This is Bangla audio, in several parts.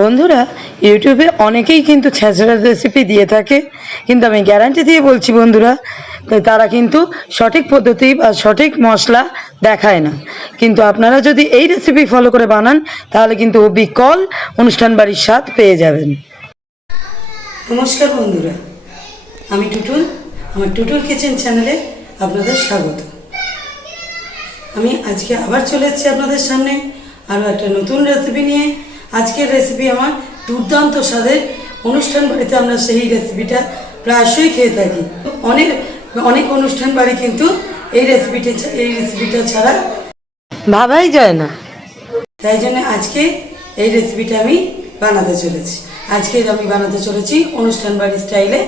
বন্ধুরা, ইউটিউবে অনেকেই কিন্তু ছেঁচড়ার রেসিপি দিয়ে থাকে, কিন্তু আমি গ্যারান্টি দিয়ে বলছি বন্ধুরা, তারা কিন্তু সঠিক পদ্ধতি বা সঠিক মশলা দেখায় না। কিন্তু আপনারা যদি এই রেসিপি ফলো করে বানান, তাহলে কিন্তু বিকল অনুষ্ঠান বাড়ির স্বাদ পেয়ে যাবেন। নমস্কার বন্ধুরা, আমি টুটুল। আমার টুটুল কিচেন চ্যানেলে আপনাদের স্বাগত। আমি আজকে আবার চলে এসেছি আপনাদের সামনে আরও একটা নতুন রেসিপি নিয়ে। আজকের রেসিপি আমার দুর্দান্ত স্বাদের। অনুষ্ঠান বাড়িতে আমরা সেই রেসিপিটা প্রায়শই খেয়ে থাকি। অনেক অনেক অনুষ্ঠান বাড়ি কিন্তু এই রেসিপিটা ছাড়া ভাবাই যায় না। তাই জন্য আজকে এই রেসিপিটা আমি বানাতে চলেছি। আজকে আমি বানাতে চলেছি অনুষ্ঠান বাড়ির স্টাইলে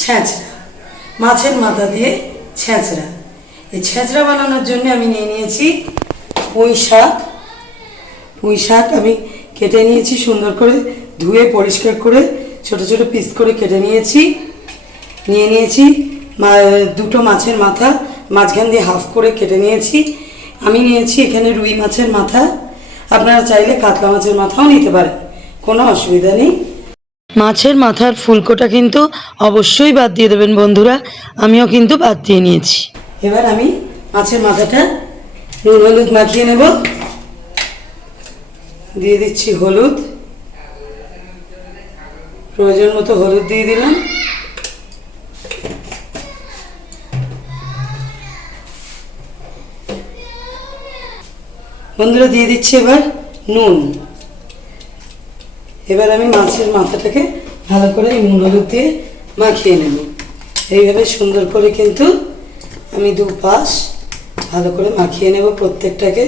ছেঁচড়া, মাছের মাথা দিয়ে ছেঁচড়া। এই ছেঁচড়া বানানোর জন্য আমি নিয়ে নিয়েছি পুঁই শাক। আমি কেটে নিয়েছি সুন্দর করে, ধুয়ে পরিষ্কার করে ছোট ছোট পিস করে কেটে নিয়েছি। দুটো মাছের মাথা, মাঝখান দিয়ে হাফ করে কেটে নিয়েছি। আমি নিয়েছি এখানে রুই মাছের মাথা। আপনারা চাইলে কাতলা মাছের মাথাও নিতে পারেন, কোনো অসুবিধা নেই। মাছের মাথার ফুলকোটা কিন্তু অবশ্যই বাদ দিয়ে দেবেন বন্ধুরা, আমিও কিন্তু বাদ দিয়ে নিয়েছি। এবার আমি মাছের মাথাটা নুন হলুদ মাখিয়ে নেব। দিয়ে দিচ্ছি হলুদ, প্রয়োজন মতো হলুদ দিয়ে দিলাম। বন্ধুরা, দিয়ে দিচ্ছি এবার নুন। এবার আমি মাছের মাথাটাকে ভালো করে নুন হলুদ দিয়ে মাখিয়ে নেব। এইভাবে সুন্দর করে কিন্তু আমি দুপাশ ভালো করে মাখিয়ে নেব প্রত্যেকটাকে।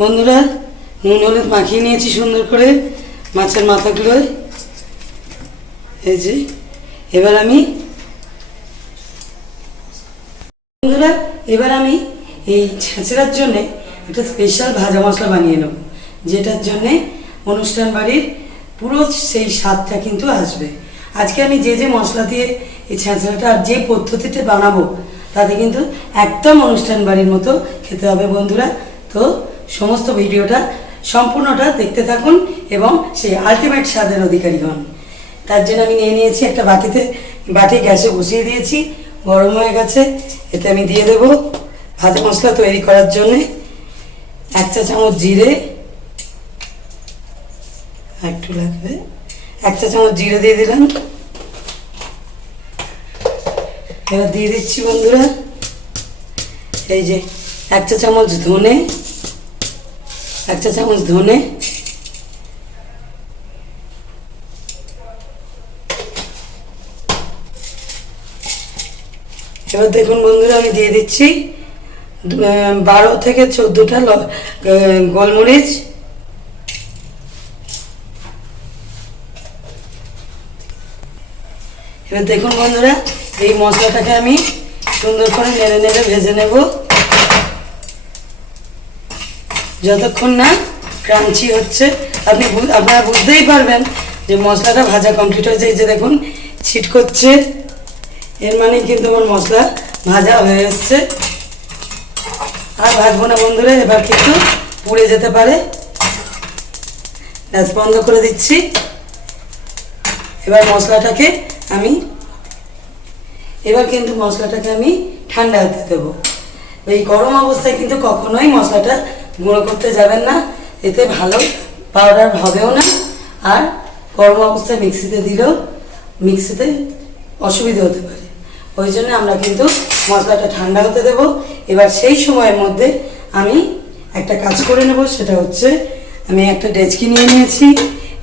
বন্ধুরা, নুন হলুদ মাখিয়ে নিয়েছি সুন্দর করে মাছের মাথাগুলোয়। এই যে এবার আমি এই ছেঁচড়ার জন্যে একটা স্পেশাল ভাজা মশলা বানিয়ে নেব, যেটার জন্যে অনুষ্ঠান বাড়ির পুরো সেই স্বাদটা কিন্তু আসবে। আজকে আমি যে মশলা দিয়ে এই ছেঁচড়াটা আর যে পদ্ধতিতে বানাবো, তাতে কিন্তু একদম অনুষ্ঠান বাড়ির মতো খেতে হবে বন্ধুরা। তো সমস্ত ভিডিওটা সম্পূর্ণটা দেখতে থাকুন এবং সেই আলটিমেট স্বাদের অধিকারী হন। তার জন্য আমি নিয়ে নিয়েছি একটা বাটি গ্যাসে বসিয়ে দিয়েছি, গরম হয়ে গেছে। এতে আমি দিয়ে দেবো ভাজা মশলা তৈরি করার জন্যে 1 চা চামচ জিরে, একটু লাগবে, 1 চা চামচ জিরে দিয়ে দিলাম। এবার দিয়ে দিচ্ছি বন্ধুরা এই যে 1 চা চামচ ধনে, 1 চা চামচ ধনে। এবার দেখুন বন্ধুরা, আমি দিয়ে দিচ্ছি 12 থেকে 14টা গোলমরিচ। এবার দেখুন বন্ধুরা, এই মশলাটাকে আমি সুন্দর করে নেড়ে নেড়ে ভেজে নেব, যতক্ষণ না ক্রাঞ্চি হচ্ছে। আপনারা বুঝতেই পারবেন যে মশলাটা ভাজা কমপ্লিট হয়েছে। এই যে দেখুন ছিট করছে, এর মানে কিন্তু আমার মশলা ভাজা হয়ে এসছে। আর ভাজবো না বন্ধুরা, এবার কিন্তু পুড়ে যেতে পারে। গ্যাস বন্ধ করে দিচ্ছি। এবার মশলাটাকে আমি ঠান্ডা হতে দেবো। এই গরম অবস্থায় কিন্তু কখনোই মশলাটা গুঁড়ো করতে যাবেন না, এতে ভালো পাউডার হবেও না। আর গরম অবস্থায় মিক্সিতে অসুবিধা হতে পারে। ওই জন্য আমরা কিন্তু মশলাটা ঠান্ডা হতে দেব। এবার সেই সময়ের মধ্যে আমি একটা কাজ করে নেব, সেটা হচ্ছে আমি একটা ডেচকি নিয়ে নিয়েছি।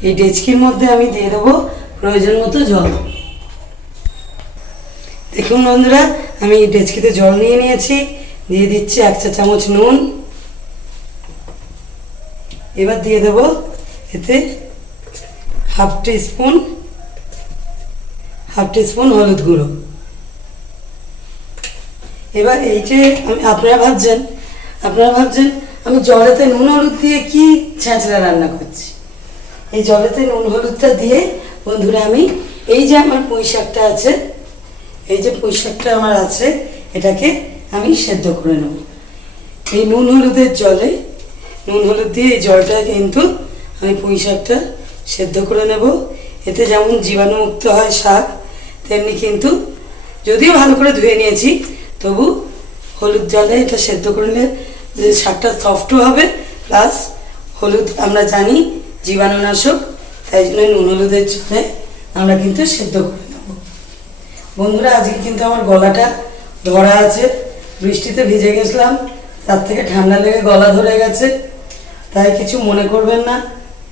এই ডেচকির মধ্যে আমি দিয়ে দেবো প্রয়োজন মতো জল। দেখুন বন্ধুরা, আমি এই ডেচকিতে জল নিয়ে নিয়েছি, দিয়ে দিচ্ছি 1 চা চামচ নুন। এবার দিয়ে দেবো এতে হাফ টিস্পুন হলুদ গুঁড়ো। এবার এই যে আপনারা ভাবছেন আমি জলেতে নুন হলুদ দিয়ে কি ছেঁচড়া রান্না করছি। এই জলেতে নুন হলুদটা দিয়ে বন্ধুরা আমি এই যে আমার পুঁই শাকটা আছে, এটাকে আমি সেদ্ধ করে নেব। এই নুন হলুদ দিয়ে এই জলটা কিন্তু আমি পুঁই শাকটা সেদ্ধ করে নেব। এতে যেমন জীবাণুমুক্ত হয় শাক, তেমনি কিন্তু যদিও ভালো করে ধুয়ে নিয়েছি, তবু হলুদ জলে এটা সেদ্ধ করে নিলে যে শাকটা সফটও হবে, প্লাস হলুদ আমরা জানি জীবাণুনাশক, তাই জন্য নুন হলুদের জলে আমরা কিন্তু সেদ্ধ করে নেব। বন্ধুরা, আজকে কিন্তু আমার গলাটা ধরা আছে, বৃষ্টিতে ভিজে গেছিলাম, তার থেকে ঠান্ডা লেগে গলা ধরে গেছে, তাই কিছু মনে করবেন না,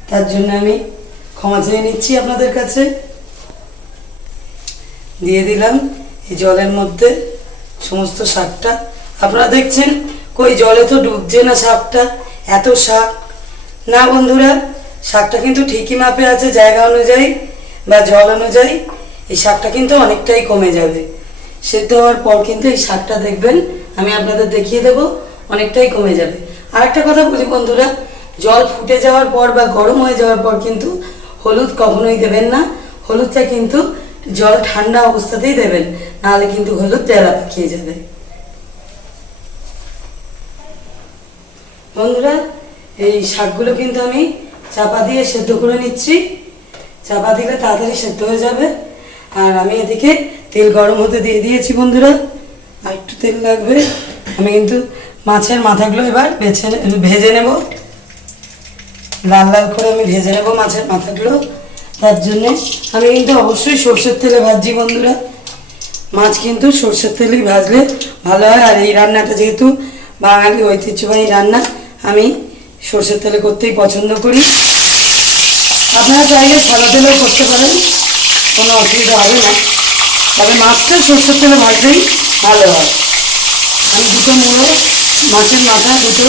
তার জন্য আমি ক্ষমা চেয়ে নিচ্ছি আপনাদের কাছে। দিয়ে দিলাম এই জলের মধ্যে সমস্ত শাকটা। আপনারা দেখছেন কই জলে তো ডুবছে না শাকটা, এত শাক না বন্ধুরা, শাকটা কিন্তু ঠিকই মাপে আছে, জায়গা অনুযায়ী বা জল অনুযায়ী এই শাকটা কিন্তু অনেকটাই কমে যাবে। সেদ্ধ হওয়ার পর কিন্তু এই শাকটা দেখবেন, আমি আপনাদের দেখিয়ে দেব, অনেকটাই কমে যাবে। আর একটা কথা বলি বন্ধুরা, জল ফুটে যাওয়ার পর বা গরম হয়ে যাওয়ার পর কিন্তু হলুদ কখনোই দেবেন না। হলুদটা কিন্তু জল ঠান্ডা অবস্থাতেই দেবেন, নাহলে কিন্তু হলুদ তেলা পাকিয়ে যাবে। বন্ধুরা, এই শাকগুলো কিন্তু আমি চাপা দিয়ে সেদ্ধ করে নিচ্ছি, চাপা দিলে তাড়াতাড়ি সেদ্ধ হয়ে যাবে। আর আমি এদিকে তেল গরম হতে দিয়ে দিয়েছি বন্ধুরা, আর একটু তেল লাগবে। আমি কিন্তু মাছের মাথাগুলো এবার ভেজে নেব, লাল লাল করে আমি ভেজে নেব মাছের মাথাগুলো। তার জন্যে আমি কিন্তু অবশ্যই সর্ষের তেলে ভাজছি বন্ধুরা, মাছ কিন্তু সর্ষের তেলেই ভাজলে ভালো হয়। আর এই রান্নাটা যেহেতু বাঙালি ঐতিহ্যবাহী রান্না, আমি সর্ষের তেলে করতেই পছন্দ করি। আপনারা চাইলে সাদা তেলেও করতে পারেন, কোনো অসুবিধা হবে না, তবে মাছটা সর্ষের তেলে ভাজলেই ভালো হয়। আমি দুটো মুড়ো মাছের মাথা দুটো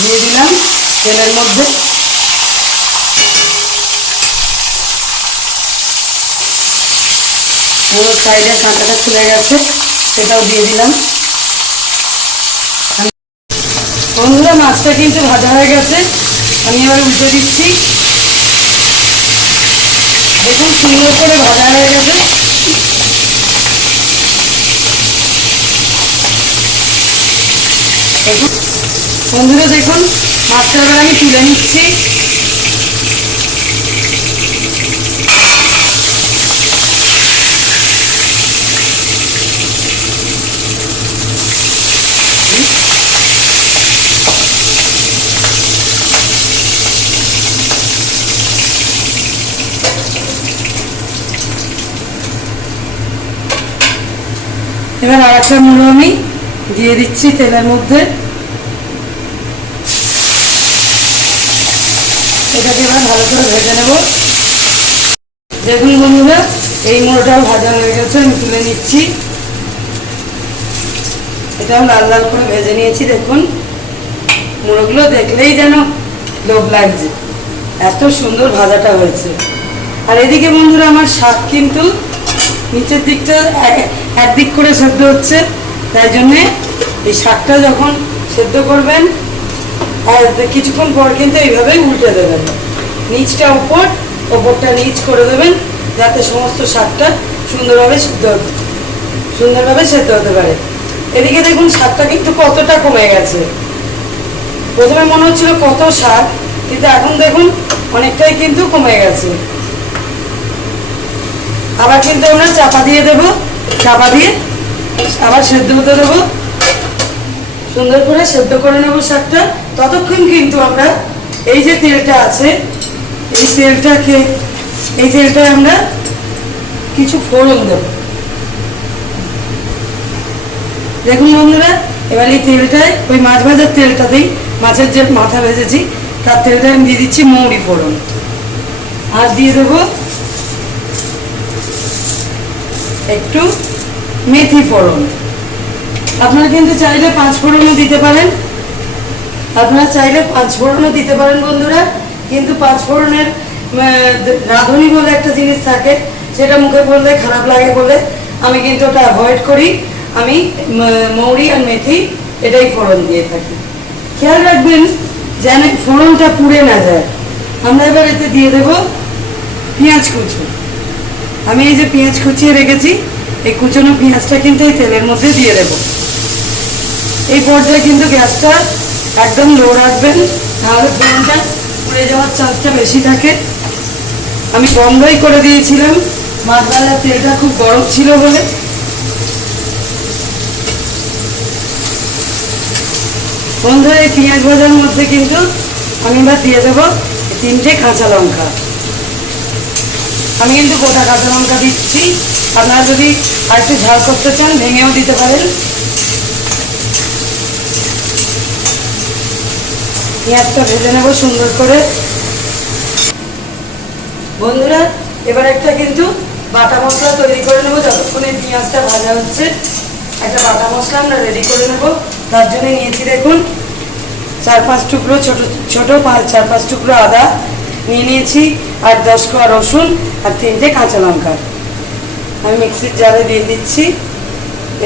দিয়ে দিলাম তেলের মধ্যে। পুরো সাইডে কাঁটাটা খুলে গেছে, সেটাও দিয়ে দিলাম। বন্ধুরা, মাছটা কিন্তু ভাজা হয়ে গেছে, আমি এবার উল্টে দিচ্ছি। দেখুন সুন্দর করে ভাজা হয়ে গেছে। বন্ধুরা দেখুন, মাছটা এবার আমি তুলে নিচ্ছি। এবার আর একটা মুড়ো আমি দিয়ে দিচ্ছি তেলের মধ্যে, এটাকে এবার ভালো করে ভেজে নেব। দেখুন বন্ধুরা, এই মুড়োটাও ভাজা হয়ে গেছে, আমি তুলে নিচ্ছি। এটাও লাল লাল করে ভেজে নিয়েছি। দেখুন মুড়োগুলো দেখলেই যেন লোভ লাগছে, এত সুন্দর ভাজাটা হয়েছে। আর এদিকে বন্ধুরা, আমার শাক কিন্তু নিচের দিকটা একদিক করে সেদ্ধ হচ্ছে, তাই জন্যে এই শাকটা যখন সেদ্ধ করবেন আর কিছুক্ষণ পর কিন্তু এইভাবেই উল্টে দেবেন, নিচটা উপর ওপরটা নিচ করে দেবেন, যাতে সমস্ত শাকটা সুন্দরভাবে সেদ্ধ হতে পারে। এদিকে দেখুন শাকটা কিন্তু কতটা কমে গেছে। প্রথমে মনে হচ্ছিল কত শাক, কিন্তু এখন দেখুন অনেকটাই কিন্তু কমে গেছে। আবার কিন্তু আমরা চাপা দিয়ে দেব, চাপা দিয়ে আবার সেদ্ধ হতে দেবো, সুন্দর করে সেদ্ধ করে নেব শাকটা। ততক্ষণ কিন্তু আমরা এই যে তেলটা আছে, এই তেলটায় আমরা কিছু ফোড়ন দেব। দেখুন বন্ধুরা, এবার এই তেলটায় ওই মাছ ভাজার তেলটাতেই, মাছের যে মাথা ভেজেছি তার তেলটায় আমি দিয়ে দিচ্ছি মৌরি ফোড়ন, আর দিয়ে দেবো একটু মেথি ফোড়ন। আপনারা কিন্তু চাইলে 5 ফোড়নও দিতে পারেন, বন্ধুরা। কিন্তু 5 ফোড়নের রাঁধুনি বলে একটা জিনিস থাকে, সেটা মুখে বললে খারাপ লাগে বলে আমি কিন্তু ওটা অ্যাভয়েড করি। আমি মৌরি আর মেথি এটাই ফোড়ন দিয়ে থাকি। খেয়াল রাখবেন যেন ফোড়নটা পুড়ে না যায়। আমরা এবার এতে দিয়ে দেব পেঁয়াজ কুচো। আমি এই যে পেঁয়াজ কুচিয়ে রেখেছি, এই কুচনো পেঁয়াজটা কিন্তু এই তেলের মধ্যে দিয়ে দেব। এই পর্যায়ে কিন্তু গ্যাসটা একদম লো রাখবেন, তাহলে ফোড়নটা পুড়ে পুড়ে যাওয়ার চান্সটা বেশি থাকে। আমি বন্ধই করে দিয়েছিলাম, মাছ ভাজার তেলটা খুব গরম ছিল বলে। বন্ধুরা এই পেঁয়াজ ভাজার মধ্যে কিন্তু আমি এবার দিয়ে দেবো 3টে কাঁচা লঙ্কা। আমি কিন্তু গোটা কাঁচা লঙ্কা দিচ্ছি, আপনারা যদি আর একটু ঝাল করতে চান ভেঙেও দিতে পারেন। পেঁয়াজটা ভেজে নেব সুন্দর করে। বন্ধুরা এবার একটা কিন্তু বাটা মশলা তৈরি করে নেবো। যতক্ষণে পেঁয়াজটা ভাজা হচ্ছে একটা বাটা মশলা আমরা রেডি করে নেব। তার জন্য নিয়েছি দেখুন 4-5 টুকরো ছোটো ছোটো 4-5 টুকরো আদা নিয়ে নিয়েছি, আর 10 কোয়া রসুন আর 3টে কাঁচা লঙ্কা আমি মিক্সির জারে দিয়ে দিচ্ছি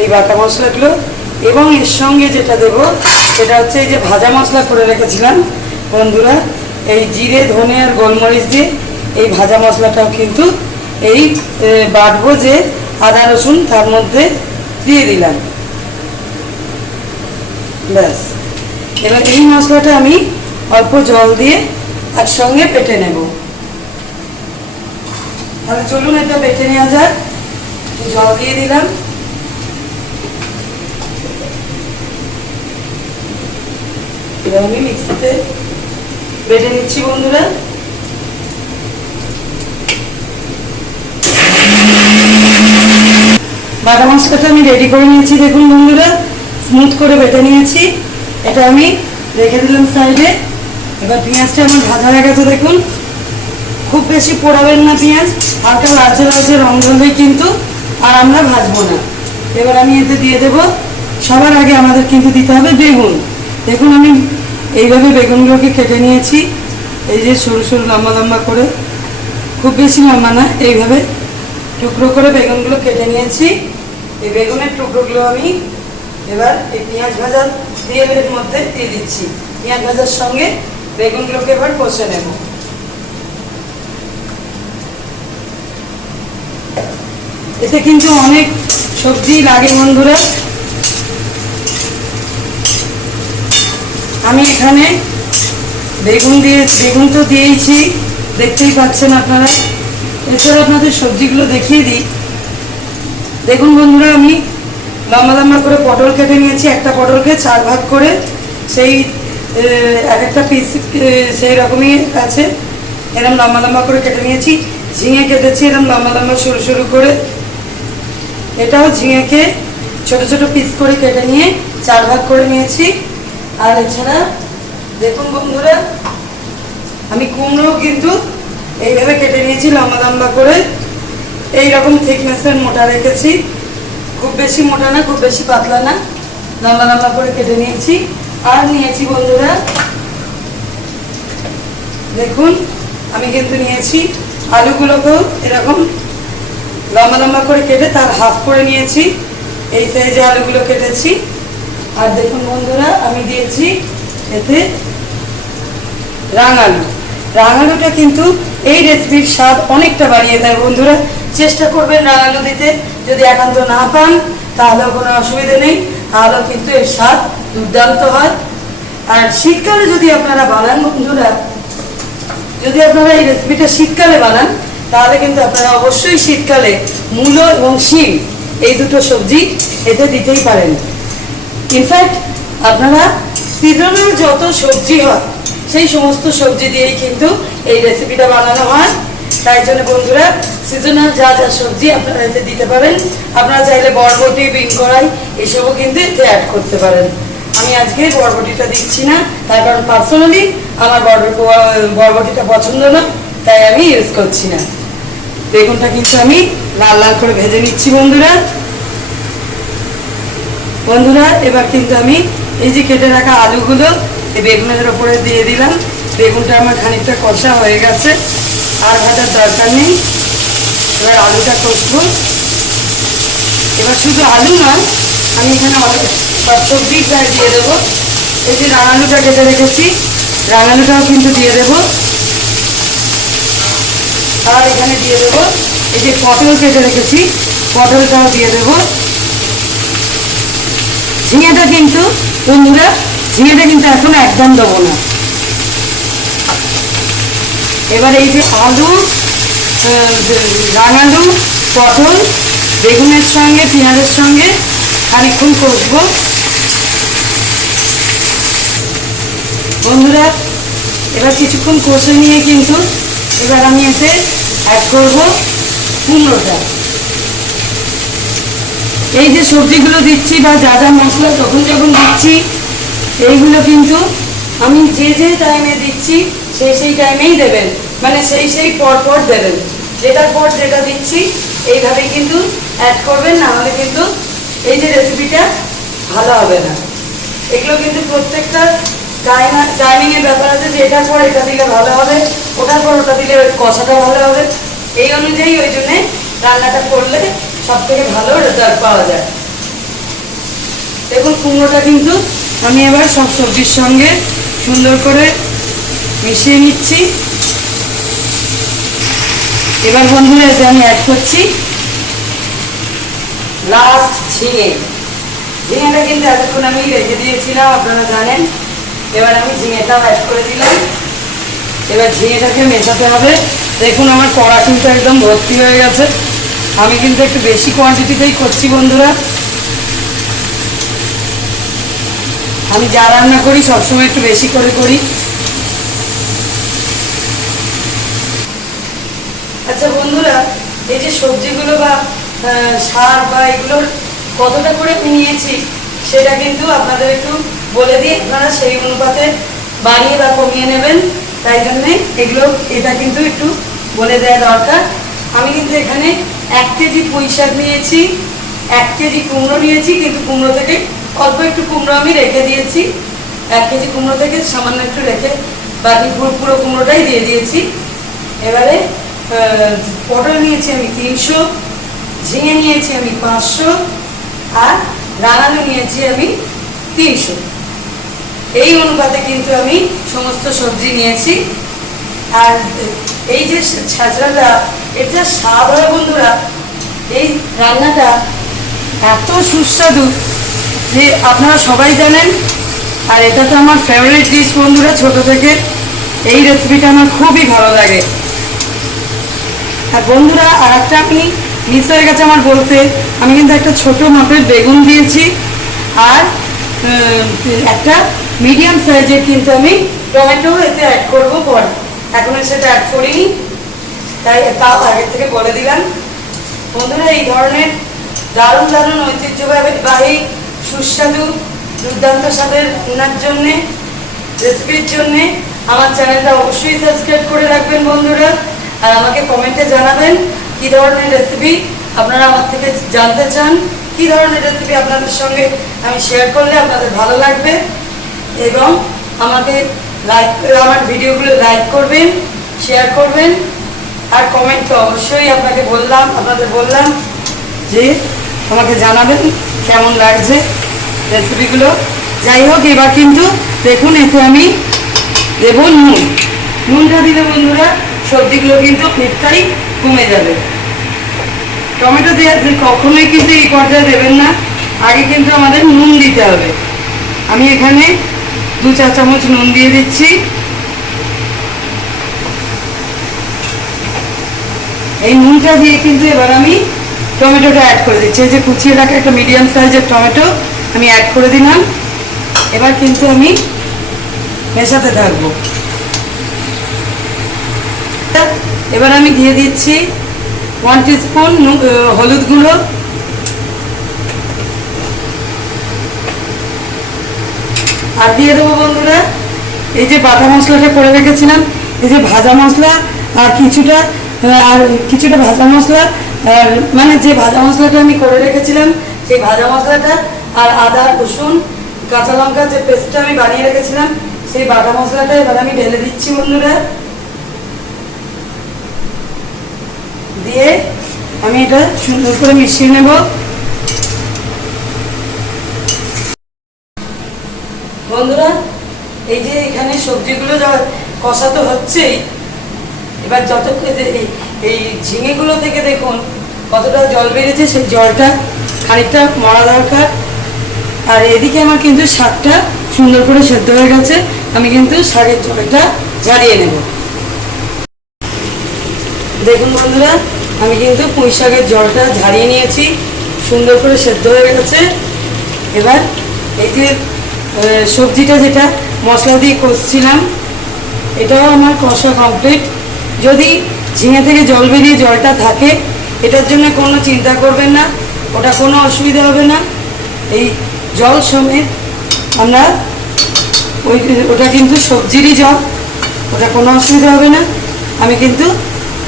এই বাটা মশলাগুলো। এবং এর সঙ্গে যেটা দেবো সেটা হচ্ছে এই যে ভাজা মশলা করে রেখেছিলাম বন্ধুরা, এই জিরে ধনে আর গোলমরিচ দিয়ে এই ভাজা মশলাটাও কিন্তু এই বাটবো যে আদা রসুন তার মধ্যে দিয়ে দিলাম। ব্যাস, এবার এই মশলাটা আমি অল্প জল দিয়ে একসঙ্গে বেটে নেব। তাহলে চলুন এটা বেটে নেওয়া যাক। জল দিয়ে দিলাম। এবার আমি মিক্সিতে বেটে নিচ্ছি বন্ধুরা। বাটা মশলাটা আমি রেডি করে নিয়েছি দেখুন বন্ধুরা, স্মুথ করে বেটে নিয়েছি। এটা আমি রেখে দিলাম সাইডে। এবার পেঁয়াজটা আমার ভাজা হয়ে গেছে দেখুন। খুব বেশি পোড়াবেন না পেঁয়াজ, হালকা লালচে লালচে রং ধরলেই কিন্তু আর আমরা ভাজবো না। এবার আমি এতে দিয়ে দেব, সবার আগে আমাদের কিন্তু দিতে হবে বেগুন। দেখুন আমি এইভাবে বেগুনগুলোকে কেটে নিয়েছি, এই যে সরু সরু লম্বা লম্বা করে, খুব বেশি লম্বা না, এইভাবে টুকরো করে বেগুনগুলো কেটে নিয়েছি। এই বেগুনের টুকরোগুলো আমি এবার এই পেঁয়াজ ভাজার তেলের মধ্যে দিয়ে দিচ্ছি। পেঁয়াজ ভাজার সঙ্গে বেগুনগুলোকে এবার কষে নেব। এতে কিন্তু অনেক সবজি লাগে বন্ধুরা। আমি এখানে বেগুন তো দিয়েছি, দেখতেই পাচ্ছেন আপনারা। এছাড়া আপনাদের সবজিগুলো দেখিয়ে দিই। দেখুন বন্ধুরা আমি লম্বা লম্বা করে পটল কেটে নিয়েছি। একটা পটলকে 4 ভাগ করে সেই এক একটা পিস সেই রকমই আছে, এরকম লম্বা লম্বা করে কেটে নিয়েছি। ঝিঙে কেটেছি এরকম লম্বা লম্বা সরু সরু করে। এটাও ঝিঙেকে ছোট ছোট পিস করে কেটে নিয়ে 4 ভাগ করে নিয়েছি। আর এছাড়া দেখুন বন্ধুরা আমি কুমড়ো কিন্তু এইভাবে কেটে নিয়েছি লম্বা লম্বা করে, এইরকম থিকনেসের মোটা রেখেছি। খুব বেশি মোটা না, খুব বেশি পাতলা না, লম্বা লম্বা করে কেটে নিয়েছি। আর নিয়েছি বন্ধুরা দেখুন আমি কিন্তু নিয়েছি আলুগুলোকেও এরকম লম্বা লম্বা করে কেটে তার হাফ করে নিয়েছি। এই সাইজে আলুগুলো কেটেছি। আর দেখুন বন্ধুরা আমি দিয়েছি এতে রাঙালু। রাঙালুটা কিন্তু এই রেসিপির স্বাদ অনেকটা বাড়িয়ে দেয় বন্ধুরা। চেষ্টা করবেন রাঙালু দিতে, যদি একান্ত না পান তাহলেও কোনো অসুবিধা নেই, তাহলেও কিন্তু এর স্বাদ দুর্দান্ত হয়। আর শীতকালে যদি আপনারা বানান বন্ধুরা, যদি আপনারা এই রেসিপিটা শীতকালে বানান তাহলে কিন্তু আপনারা অবশ্যই শীতকালে মূলো এবং শিম এই দুটো সবজি এতে দিতেই পারেন। ইনফ্যাক্ট আপনারা সিজনাল যত সবজি হয় সেই সমস্ত সবজি দিয়েই কিন্তু এই রেসিপিটা বানানো হয়। তাই জন্য বন্ধুরা সিজনাল যা যা সবজি আপনারা এতে দিতে পারেন। আপনারা চাইলে বরবটি, বিন কড়াই এসবও কিন্তু এতে অ্যাড করতে পারেন। আমি আজকে বরবটিটা দিচ্ছি না, তার কারণ পার্সোনালি আমার বরবটিটা পছন্দ না, তাই আমি ইউজ করছি না। বেগুনটা কিন্তু আমি লাল লাল করে ভেজে নিচ্ছি বন্ধুরা। এবার কিন্তু আমি এই যে কেটে রাখা আলুগুলো এই বেগুনের ওপরে দিয়ে দিলাম। বেগুনটা আমার খানিকটা কষা হয়ে গেছে, আর ভাজার দরকার নেই। এবার আলুটা কষবো। এবার শুধু আলু নয়, আমি এখানে সব সবজি প্রায় দিয়ে দেবো। এই যে রাঙালুটা কেটে রেখেছি, রাঙালুটাও কিন্তু দিয়ে দেবো। আর এখানে দিয়ে দেবো এই যে পটল কেটে রেখেছি, পটলটাও দিয়ে দেবো। ঝিঙেটা কিন্তু বন্ধুরা, ঝিঙেটা কিন্তু এখন একদম দেবো না। এবার এই যে আলু, রাঙালু, পটল, বেগুনের সঙ্গে পেঁয়াজের সঙ্গে খানিকক্ষণ কষবো। বন্ধুরা এবার কিছুক্ষণ কষে নিয়ে কিন্তু এবার আমি এতে অ্যাড করব কুমড়োটা। এই যে সবজিগুলো দিচ্ছি বা যা যা মশলা যখন যখন দিচ্ছি এইগুলো কিন্তু আমি যে যে টাইমে দিচ্ছি সেই টাইমেই দেবেন, মানে সেই পর পর দেবেন, যেটার পর যেটা দিচ্ছি এইভাবেই কিন্তু অ্যাড করবেন, না হলে কিন্তু এই যে রেসিপিটা ভালো হবে না। এগুলো কিন্তু প্রত্যেকটা টাইমিংয়ের ব্যাপার আছে যে এটার পর এটা দিলে ভালো হবে, ওটার পর ওটা দিলে কষাটা ভালো হবে। এই অনুযায়ী ওই জন্যে রান্নাটা করলে সব থেকে ভালো রেজাল্ট পাওয়া যায়। দেখুন কুমড়োটা কিন্তু আমি এবার সব সবজির সঙ্গে সুন্দর করে মিশিয়ে নিচ্ছি। এবার বন্ধুরা এতে আমি অ্যাড করছি লাস্ট ঝিঙেটা কিন্তু এতক্ষণ আমি রেখে দিয়েছিলাম, আপনারা জানেন। এবার আমি ঝিঙেটাও অ্যাড করে দিলাম। এবার ঝিঙেটাকে মেশাতে হবে। দেখুন আমার কড়া কিন্তু একদম ভর্তি হয়ে গেছে। আমি কিন্তু একটু বেশি কোয়ান্টিটিতেই করছি বন্ধুরা। আমি যা রান্না করি সবসময় একটু বেশি করে করি। আচ্ছা বন্ধুরা, এই যে সবজিগুলো বা সার বা এগুলোর কতটা করে আমি নিয়েছি সেটা কিন্তু আপনাদের একটু বলে দিই, আপনারা সেই অনুপাতে বাড়িয়ে বা কমিয়ে নেবেন। তাই জন্যে এটা কিন্তু একটু বলে দেওয়া দরকার। আমি কিন্তু এখানে 1 কেজি পুঁই শাক নিয়েছি, 1 কেজি কুমড়ো নিয়েছি, কিন্তু কুমড়ো থেকে অল্প একটু কুমড়ো আমি রেখে দিয়েছি। 1 কেজি কুমড়ো থেকে সামান্য একটু রেখে বাকি পুরো কুমড়োটাই দিয়ে দিয়েছি। এবারে পটল নিয়েছি আমি 300, ঝিঙে নিয়েছি আমি 500, আর রাঙালু নিয়েছি আমি 300। এই অনুপাতে কিন্তু আমি সমস্ত সবজি নিয়েছি। আর এই যে ছাঁচড়াটা, এটা স্বাদ হয় বন্ধুরা, এই রান্নাটা এত সুস্বাদু যে আপনারা সবাই জানেন। আর এটা তো আমার ফেভারিট ডিশ বন্ধুরা, ছোট থেকে এই রেসিপিটা আমার খুবই ভালো লাগে। আর বন্ধুরা আর একটা আমি মিস হয়ে গেছে আমার বলতে, আমি কিন্তু একটা ছোট মাপের বেগুন দিয়েছি, আর একটা মিডিয়াম সাইজের কিন্তু আমি টমেটো এতে অ্যাড করবো পরে। এখন সেটা অ্যাড করিনি, তাও আগের থেকে বলে দিলাম। বন্ধুরা এই ধরনের দারুণ দারুণ ঐতিহ্যবাহী সুস্বাদু দুর্দান্ত স্বাদের রান্নার জন্যে, রেসিপির জন্যে আমার চ্যানেলটা অবশ্যই সাবস্ক্রাইব করে রাখবেন বন্ধুরা। আর আমাকে কমেন্টে জানাবেন কী ধরনের রেসিপি আপনারা আমার থেকে জানতে চান, কী ধরনের রেসিপি আপনাদের সঙ্গে আমি শেয়ার করলে আপনাদের ভালো লাগবে। এবং আমাকে আমার ভিডিওগুলো লাইক করবেন, শেয়ার করবেন, আর কমেন্ট তো অবশ্যই আপনাদের বললাম যে আমাকে জানাবেন কেমন লাগছে রেসিপিগুলো। যাই হোক, এবার কিন্তু দেখুন এতে আমি দেবো নুনটা দিলে বন্ধুরা সবজিগুলো কিন্তু অনেকটাই কমে যাবে। টমেটো দিয়ে কখনোই কিন্তু এই পর্যায়ে দেবেন না, আগে কিন্তু আমাদের নুন দিতে হবে। আমি এখানে 2 চা চামচ নুন দিয়ে দিচ্ছি। এই নুনটা দিয়ে কিন্তু এবার আমি টমেটোটা অ্যাড করে দিচ্ছি। এই যে কুচিয়ে রাখা একটা মিডিয়াম সাইজের টমেটো আমি অ্যাড করে দিলাম। এবার কিন্তু আমি মেশাতে থাকবো। এবার আমি দিয়ে দিচ্ছি 1 টিস্পুন হলুদ গুঁড়ো, আর দিয়ে দেবো বন্ধুরা এই যে বাটা মশলাটা করে রেখেছিলাম, এই যে ভাজা মশলা আর কিছুটা ভাজা মশলা, আর মানে যে ভাজা মশলাটা আমি করে রেখেছিলাম সেই ভাজা মশলাটা, আর আদা রসুন কাঁচা লঙ্কা যে পেস্টটা আমি বানিয়ে রেখেছিলাম সেই বাটা মশলাটা এবার আমি ঢেলে দিচ্ছি বন্ধুরা। দিয়ে আমি এটা সুন্দর করে মিশিয়ে নেব। বন্ধুরা এই যে এখানে সবজিগুলো কষা তো হচ্ছেই, এবার এই ঝিঙেগুলো থেকে দেখুন কতটা জল বেরিয়েছে, সেই জলটা খানিকটা মরা দরকার। আর এদিকে আমার কিন্তু শাকটা সুন্দর করে সেদ্ধ হয়ে গেছে, আমি কিন্তু শাকের জলটা ঝারিয়ে নেব। দেখুন বন্ধুরা, আমি কিন্তু পুঁই শাকের জলটা ঝারিয়ে নিয়েছি, সুন্দর করে সেদ্ধ হয়ে গেছে। এবার এই যে সবজিটা যেটা মশলা দিয়ে কষছিলাম, এটাও আমার কষা কমপ্লিট। যদি ঝিঙে থেকে জল বেরিয়ে জলটা থাকে, এটার জন্য কোনো চিন্তা করবেন না, ওটা কোনো অসুবিধা হবে না। এই জল সমেত আমরা ওটা কিন্তু সবজিরই জল, ওটা কোনো অসুবিধা হবে না। আমি কিন্তু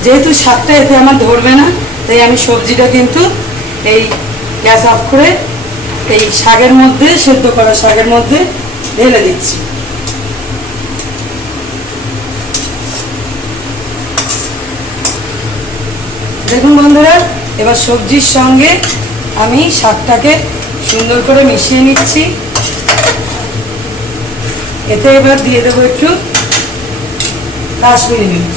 যেহেতু শাকটা এতে আমার ধরবে না, তাই আমি সবজিটা কিন্তু এই গ্যাস অফ করে এই শাকের মধ্যে, সেদ্ধ করা শাকের মধ্যে ঢেলে দিচ্ছি। দেখুন বন্ধুরা, এবার সবজির সঙ্গে আমি শাকটাকে সুন্দর করে মিশিয়ে নিচ্ছি। এতে এবার দিয়ে দেবো একটু কাশ্মীরি মির্চ।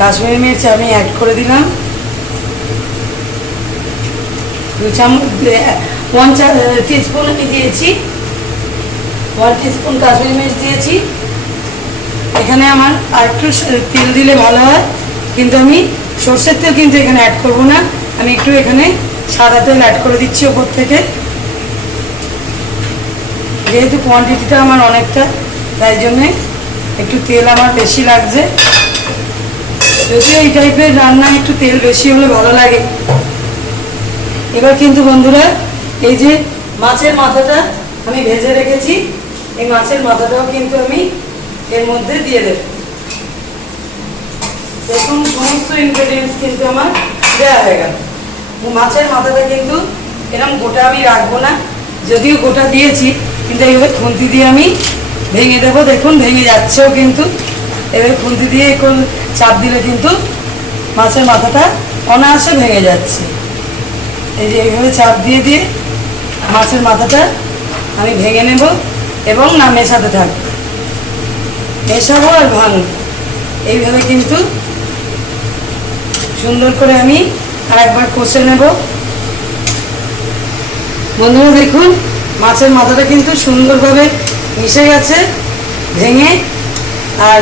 কাশ্মীরি মির্চ আমি অ্যাড করে দিলাম 1 টিস্পুন আমি দিয়েছি, 1 টিস্পুন কাশ্মীরি মির্চ দিয়েছি। এখানে আমার আর একটু তেল দিলে ভালো হয়, কিন্তু আমি সর্ষের তেল কিন্তু এখানে অ্যাড করব না, আমি একটু এখানে সাদা তেল অ্যাড করে দিচ্ছি ওপর থেকে। যেহেতু কোয়ান্টিটিটা আমার অনেকটা, তাই জন্যে একটু তেল আমার বেশি লাগছে। যদিও এই টাইপের রান্না একটু তেল বেশি হলে ভালো লাগে। এবার কিন্তু বন্ধুরা, এই যে মাছের মাথাটা আমি ভেজে রেখেছি, এই মাছের মাথাটাও কিন্তু আমি এর মধ্যে দিয়ে দেব। দেখুন সমস্ত ইনগ্রেডিয়েন্টস কিন্তু আমার দেওয়া হয়ে গেল। মাছের মাথাটা কিন্তু এরকম গোটা আমি রাখবো না, যদিও গোটা দিয়েছি, কিন্তু এইভাবে খুন্তি দিয়ে আমি ভেঙে দেবো। দেখুন ভেঙে যাচ্ছেও কিন্তু, এবার খুন্তি দিয়ে একটু চাপ দিলে কিন্তু মাছের মাথাটা অনায়াসে ভেঙে যাচ্ছে। এই যে এইভাবে চাপ দিয়ে দিয়ে মাছের মাথাটা আমি ভেঙে নেব এবং না মেশাতে থাকবো, মেশাবো আর ভাঙবো। এইভাবে কিন্তু সুন্দর করে আমি আর একবার কষে নেব। বন্ধুরা দেখুন, মাছের মাথাটা কিন্তু সুন্দরভাবে মিশে গেছে ভেঙে। আর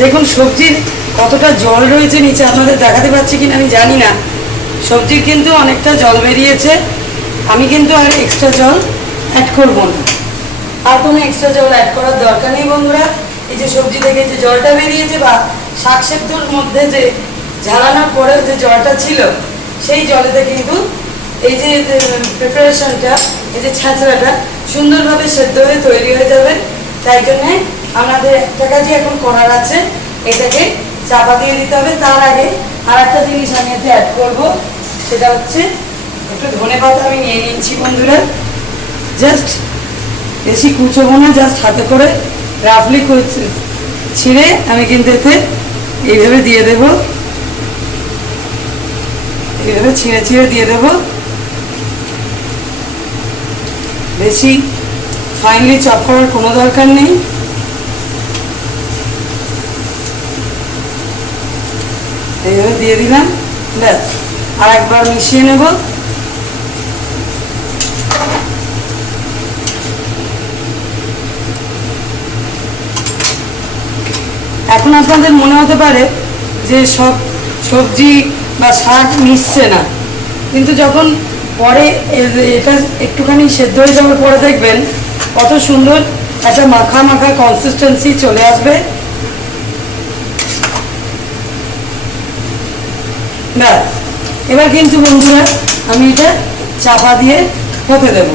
দেখুন সবজির কতটা জল রয়েছে নিচে, আপনাদের দেখাতে পাচ্ছি কিনা আমি জানি না। সবজির কিন্তু অনেকটা জল বেরিয়েছে, আমি কিন্তু আর এক্সট্রা জল অ্যাড করব না, আর কোনো এক্সট্রা জল অ্যাড করার দরকার নেই বন্ধুরা। এই যে সবজি থেকে যে জলটা বেরিয়েছে বা শাক সেদ্ধর মধ্যে যে ঝালানোর পরে যে জলটা ছিল, সেই জলেতে কিন্তু এই যে প্রিপারেশনটা, এই যে ছ্যাঁচড়াটা সুন্দরভাবে সেদ্ধ হয়ে তৈরি হয়ে যাবে। তাই জন্যে আমাদের একটা কাজই এখন করার আছে, এটাকে চাপা দিয়ে দিতে হবে। তার আগে আর একটা জিনিস আমি এতে অ্যাড করবো, সেটা হচ্ছে একটু ধনেপাতা আমি নিয়ে নিচ্ছি বন্ধুরা। জাস্ট বেশি কুচোবো না, জাস্ট হাতে করে রাফলি ছিঁড়ে আমি কিন্তু এতে এইভাবে দিয়ে দেবো, এইভাবে ছিঁড়ে ছিঁড়ে দিয়ে দেবো। বেশি ফাইনলি চপ করার কোনো দরকার নেই। এইভাবে দিয়ে দিলাম, ব্যাস আর একবার মিশিয়ে নেব। এখন আপনাদের মনে হতে পারে যে সব সবজি বা শাক মিশছে না, কিন্তু যখন পরে এটা একটুখানি সেদ্ধ হয়ে যাওয়ার পরে দেখবেন কত সুন্দর একটা মাখা মাখা কনসিস্টেন্সি চলে আসবে। ব্যাস এবার কিন্তু বন্ধুরা আমি এটা চাপা দিয়ে হতে দেব।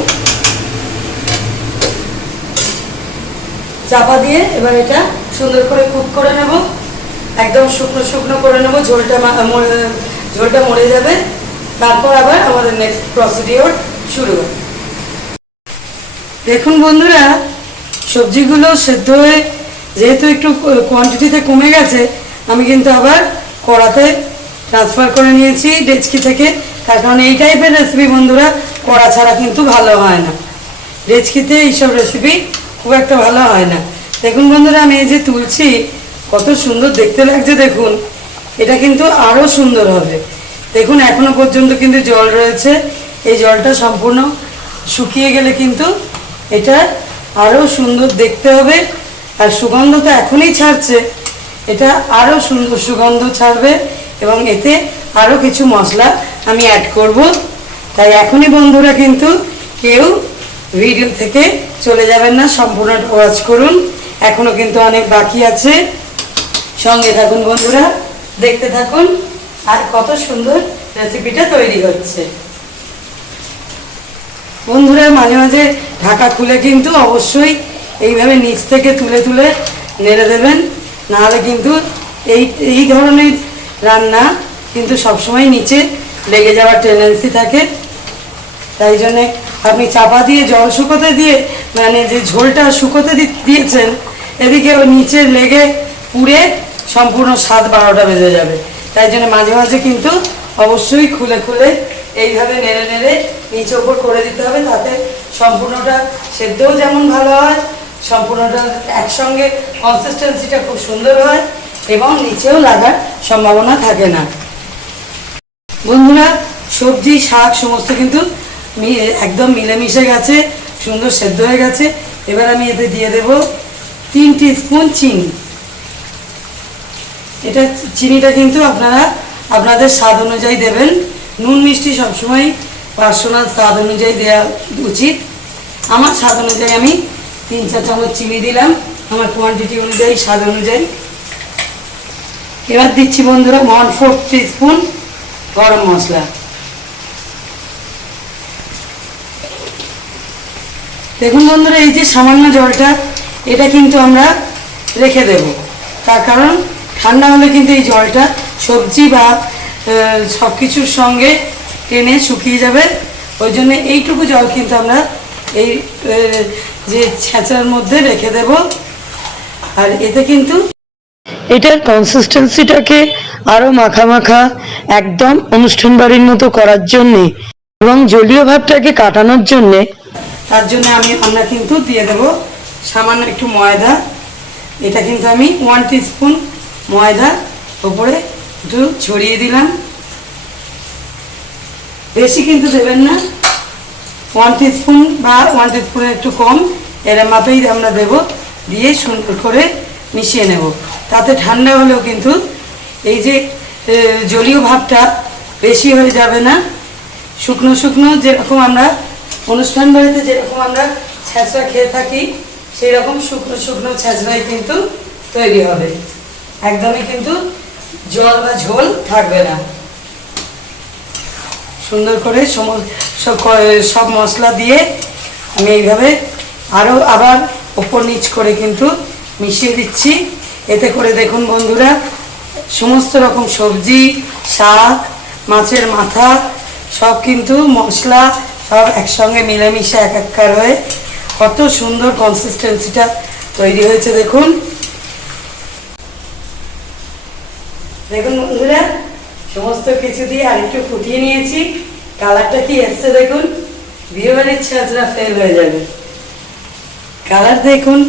চাপা দিয়ে এবার এটা সুন্দর করে কুক করে নেব, একদম শুকনো শুকনো করে নেব, ঝোলটা মরে যাবে। তারপর আবার আমাদের নেক্সট প্রসিডিওর শুরু হবে। দেখুন বন্ধুরা, সবজিগুলো সেদ্ধ হয়ে যেহেতু একটু কোয়ান্টিটিতে কমে গেছে, আমি কিন্তু আবার কড়াতে ট্রান্সফার করে নিয়েছি ডেচকি থেকে। তার কারণ এই টাইপের রেসিপি বন্ধুরা কড়া ছাড়া কিন্তু ভালো হয় না, ডেচকিতে এইসব রেসিপি খুব একটা ভালো হয় না। দেখুন বন্ধুরা, আমি এই যে তুলছি কত সুন্দর দেখতে লাগছে, দেখুন এটা কিন্তু আরও সুন্দর হবে। দেখুন এখনো পর্যন্ত কিন্তু জল রয়েছে, এই জলটা সম্পূর্ণ শুকিয়ে গেলে কিন্তু এটা আরও সুন্দর দেখতে হবে। আর সুগন্ধ তো এখনই ছাড়ছে, এটা আরও সুন্দর সুগন্ধ ছাড়বে এবং এতে আরও কিছু মশলা আমি অ্যাড করব। তাই এখনই বন্ধুরা কিন্তু কেউ ভিডিও থেকে চলে যাবেন না, সম্পূর্ণটা ওয়াচ করুন, এখনও কিন্তু অনেক বাকি আছে। সঙ্গে থাকুন বন্ধুরা, দেখতে থাকুন আর কত সুন্দর রেসিপিটা তৈরি হচ্ছে। বন্ধুরা মাঝে মাঝে ঢাকা খুলে কিন্তু অবশ্যই এইভাবে নিচ থেকে তুলে তুলে নেড়ে দেবেন, নাহলে কিন্তু এই ধরনের রান্না কিন্তু সবসময় নিচে লেগে যাওয়ার টেন্ডেন্সি থাকে। তাই জন্যে আপনি চাপা দিয়ে জল শুকোতে দিয়ে মানে যে ঝোলটা শুকোতে দিয়েছেন, এদিকে ওই নিচে লেগে পুড়ে সম্পূর্ণ 7-12টা বেজে যাবে। তাই জন্য মাঝে মাঝে কিন্তু অবশ্যই খুলে খুলে এইভাবে নেড়ে নেড়ে নিচে ওপর করে দিতে হবে, তাতে সম্পূর্ণটা সেদ্ধও যেমন ভালো হয়, সম্পূর্ণটা একসঙ্গে কনসিস্টেন্সিটা খুব সুন্দর হয় এবং নিচেও লাগার সম্ভাবনা থাকে না। বন্ধুরা সবজি শাক সমস্ত কিন্তু একদম মিলেমিশে গেছে, সুন্দর সেদ্ধ হয়ে গেছে। এবার আমি এতে দিয়ে দেব 3 টিস্পুন চিনি। এটা চিনিটা কিন্তু আপনারা আপনাদের স্বাদ অনুযায়ী দেবেন। নুন মিষ্টি সবসময় পার্সোনাল স্বাদ অনুযায়ী দেওয়া উচিত। আমার স্বাদ অনুযায়ী আমি 3-4 চামচ চিনি দিলাম, আমার কোয়ান্টিটি অনুযায়ী স্বাদ অনুযায়ী। এবার দিচ্ছি বন্ধুরা 1/4 টিস্পুন গরম মশলা। দেখুন বন্ধুরা, এই যে সামান্য জলটা এটা কিন্তু আমরা রেখে দেব, তার কারণ ঠান্ডা হলে কিন্তু এই জলটা সবজি বা সব কিছুর সঙ্গে টেনে শুকিয়ে যাবে। ওই জন্য এইটুকু জল কিন্তু আমরা এই যে ছেঁচার মধ্যে রেখে দেব। আর এতে কিন্তু এটার কনসিস্টেন্সিটাকে আরও মাখা মাখা একদম অনুষ্ঠান বাড়ির মতো করার জন্যে এবং জলীয় ভাবটাকে কাটানোর জন্যে তার জন্য আমরা কিন্তু দিয়ে দেব সামান্য একটু ময়দা। এটা কিন্তু আমি 1 টিস্পুন ময়দা উপরে একটু ছড়িয়ে দিলাম, বেশি কিন্তু দেবেন না, 1 টিস্পুন বা 1 টিস্পুনের একটু কম এর মাপেই আমরা দেব। দিয়ে সুন্দর করে মিশিয়ে নেব, তাতে ঠান্ডা হলেও কিন্তু এই যে জলীয় ভাবটা বেশি হয়ে যাবে না। শুকনো শুকনো যেরকম আমরা অনুষ্ঠান বাড়িতে যেরকম আমরা ছ্যাঁচড়া খেয়ে থাকি সেই রকম শুকনো শুকনো ছ্যাঁচড়াই কিন্তু তৈরি হবে, একদমই কিন্তু জল বা ঝোল থাকবে না। সুন্দর করে সব মশলা দিয়ে আমি এইভাবে আরও আবার ওপর নিচ করে কিন্তু মিশিয়ে দিচ্ছি। এতে করে দেখুন বন্ধুরা, সমস্ত রকম সবজি, শাক, মাছের মাথা সব কিন্তু মশলা সব একসঙ্গে মিলেমিশে একাকার হয়ে কত সুন্দর কনসিস্টেন্সিটা তৈরি হয়েছে। দেখুন দেখুন বন্ধুরা, সমস্ত কিছু দিয়ে আরেকটু ফুটিয়ে নিয়েছি, কালারটা কি এসছে দেখুন, বিয়েবাড়ির ছ্যাঁচড়া ফেল হয়ে যাবে। কালার দেখুন,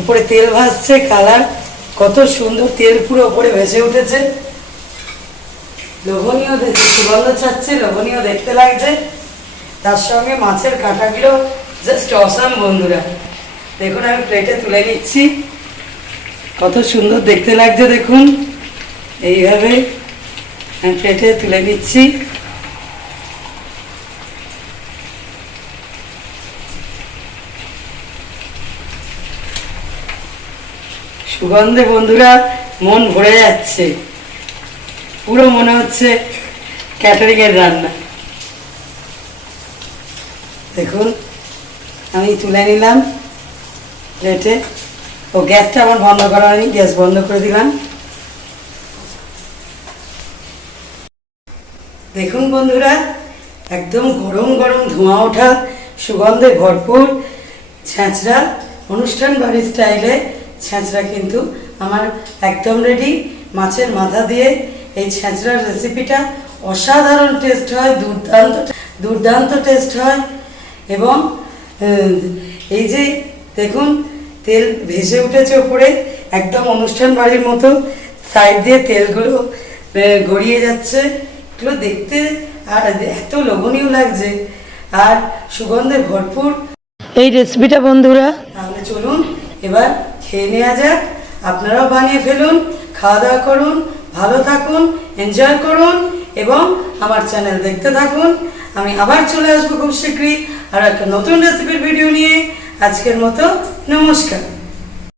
উপরে তেল ভাসছে, কালার কত সুন্দর, তেল পুরো উপরে ভেসে উঠেছে, লোভনীয় দেখতে, সুগন্ধ ছাড়ছে, লোভনীয় দেখতে লাগছে। তার সঙ্গে মাছের কাঁটাগুলো জাস্ট অসাম বন্ধুরা। দেখুন আমি প্লেটে তুলে নিচ্ছি, কত সুন্দর দেখতে লাগছে দেখুন। এইভাবে আমি প্লেটে তুলে নিচ্ছি। সুগন্ধে বন্ধুরা মন ভরে যাচ্ছে, পুরো মনে হচ্ছে ক্যাটারিং এর রান্না। দেখুন আমি তুলে নিলাম প্লেটে। ও গ্যাসটা আমার বন্ধ করা হয়নি, গ্যাস বন্ধ করে দিলাম। দেখুন বন্ধুরা, একদম গরম গরম ধোঁয়া ওঠা সুগন্ধে ভরপুর ছ্যাঁচড়া, অনুষ্ঠান বাড়ির স্টাইলে ছ্যাঁচড়া কিন্তু আমার একদম রেডি। মাছের মাথা দিয়ে এই ছ্যাঁচড়ার রেসিপিটা অসাধারণ টেস্ট হয়, দুর্দান্ত টেস্ট হয়। এবং এই যে দেখুন তেল ভেসে উঠেছে ওপরে, একদম অনুষ্ঠান বাড়ির মতো সাইড দিয়ে তেলগুলো গড়িয়ে যাচ্ছে, এগুলো দেখতে আর এত লোভনীয় লাগছে আর সুগন্ধে ভরপুর এই রেসিপিটা বন্ধুরা। তাহলে চলুন এবার খেয়ে নেওয়া যাক। আপনারাও বানিয়ে ফেলুন, খাওয়া দাওয়া করুন, ভালো থাকুন, এনজয় করুন এবং আমার চ্যানেল দেখতে থাকুন। আমি আবার চলে আসবো খুব শীঘ্রই আর একটা নতুন রেসিপির ভিডিও নিয়ে। আজকের মতো নমস্কার।